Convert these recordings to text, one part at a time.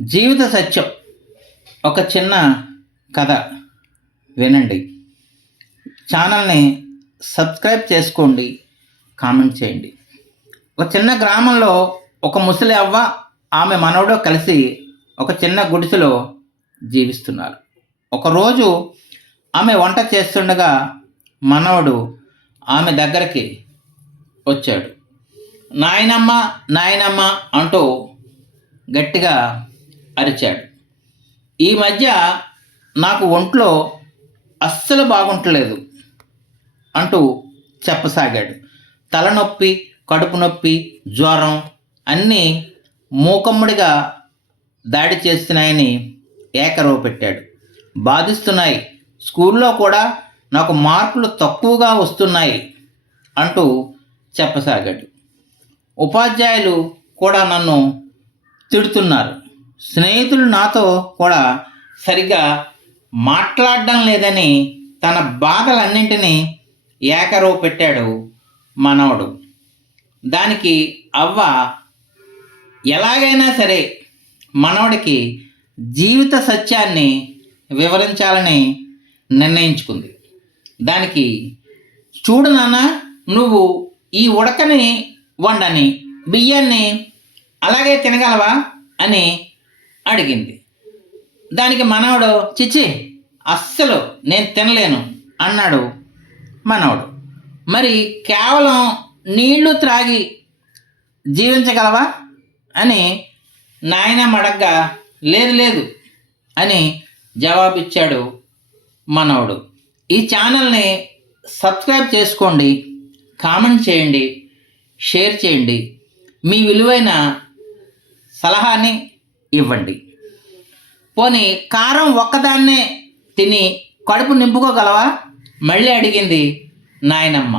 జీవిత సత్యం. ఒక చిన్న కథ వినండి. ఛానల్ని సబ్స్క్రైబ్ చేసుకోండి కామెంట్ చేయండి. ఒక చిన్న గ్రామంలో ఒక ముసలి అవ్వ ఆమె మనవడు కలిసి ఒక చిన్న గుడిసెలో జీవిస్తున్నారు. ఒకరోజు ఆమె వంట చేస్తుండగా మనవడు ఆమె దగ్గరికి వచ్చాడు. నాయనమ్మ నాయనమ్మ అంటూ గట్టిగా అరిచాడు. ఈ మధ్య నాకు ఒంట్లో అస్సలు బాగుంటలేదు అంటూ చెప్పసాగాడు. తలనొప్పి కడుపు నొప్పి జ్వరం అన్నీ మూకమ్ముడిగా దాడి చేస్తున్నాయని ఏకరవ పెట్టాడు. బాధిస్తున్నాయి. స్కూల్లో కూడా నాకు మార్కులు తక్కువగా వస్తున్నాయి అంటూ చెప్పసాగాడు. ఉపాధ్యాయులు కూడా నన్ను తిడుతున్నారు. స్నేహితులు నాతో కూడా సరిగ్గా మాట్లాడడం లేదని తన బాధలన్నింటినీ ఏకరవు పెట్టాడు మనవడు. దానికి అవ్వ ఎలాగైనా సరే మనవడికి జీవిత సత్యాన్ని వివరించాలని నిర్ణయించుకుంది. దానికి చూడు నాన్న నువ్వు ఈ ఉడకని వండని బియ్యాన్ని అలాగే తినగలవా? అని అడిగింది. దానికి మనవడు చిచ్చి అస్సలు నేను తినలేను అన్నాడు మనవడు. మరి కేవలం నీళ్ళు త్రాగి జీవించగలవా? అని నాయన మడగ్గా లేదు లేదు అని జవాబిచ్చాడు మనవడు. ఈ ఛానల్ని సబ్స్క్రైబ్ చేసుకోండి కామెంట్ చేయండి షేర్ చేయండి. మీ విలువైన సలహాని ఇవ్వండి. పోనీ కారం ఒక్కదాన్నే తిని కడుపు నింపుకోగలవా? మళ్ళీ అడిగింది నాయనమ్మ.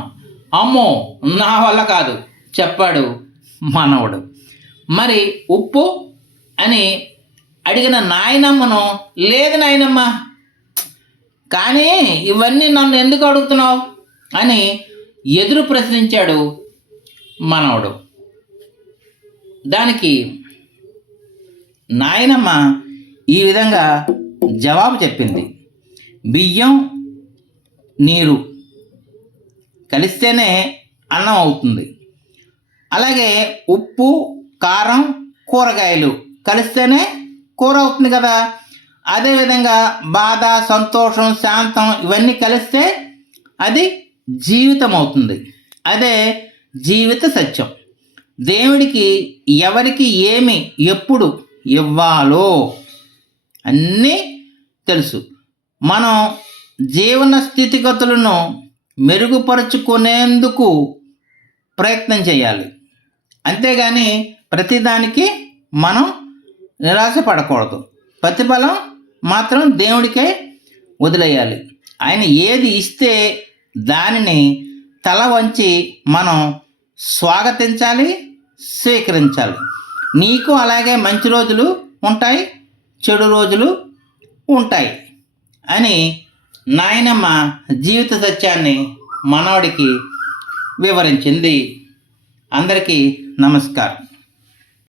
అమ్మో నా వల్ల కాదు చెప్పాడు మనవడు. మరి ఉప్పు అని అడిగిన నాయనమ్మను లేదు నాయనమ్మ. కానీ ఇవన్నీ నన్ను ఎందుకు అడుగుతున్నావు? అని ఎదురు ప్రశ్నించాడు మనవడు. దానికి నాయనమ్మ ఈ విధంగా జవాబు చెప్పింది. బియ్యం నీరు కలిస్తేనే అన్నం అవుతుంది. అలాగే ఉప్పు కారం కూరగాయలు కలిస్తేనే కూర అవుతుంది కదా. అదేవిధంగా బాధ సంతోషం శాంతం ఇవన్నీ కలిస్తే అది జీవితం అవుతుంది. అదే జీవిత సత్యం. దేవుడికి ఎవరికి ఏమి ఎప్పుడు ఇవ్వాలో? అన్నీ తెలుసు. మనం జీవన స్థితిగతులను మెరుగుపరుచుకునేందుకు ప్రయత్నం చేయాలి. అంతేగాని ప్రతిదానికి మనం నిరాశ పడకూడదు. ప్రతిఫలం మాత్రం దేవుడికే వదిలేయాలి. ఆయన ఏది ఇస్తే దానిని తల వంచి మనం స్వాగతించాలి స్వీకరించాలి. నీకు అలాగే మంచి రోజులు ఉంటాయి చెడు రోజులు ఉంటాయి అని నాయనమ్మ జీవిత సత్యాన్ని మనవడికి వివరించింది. అందరికీ నమస్కారం.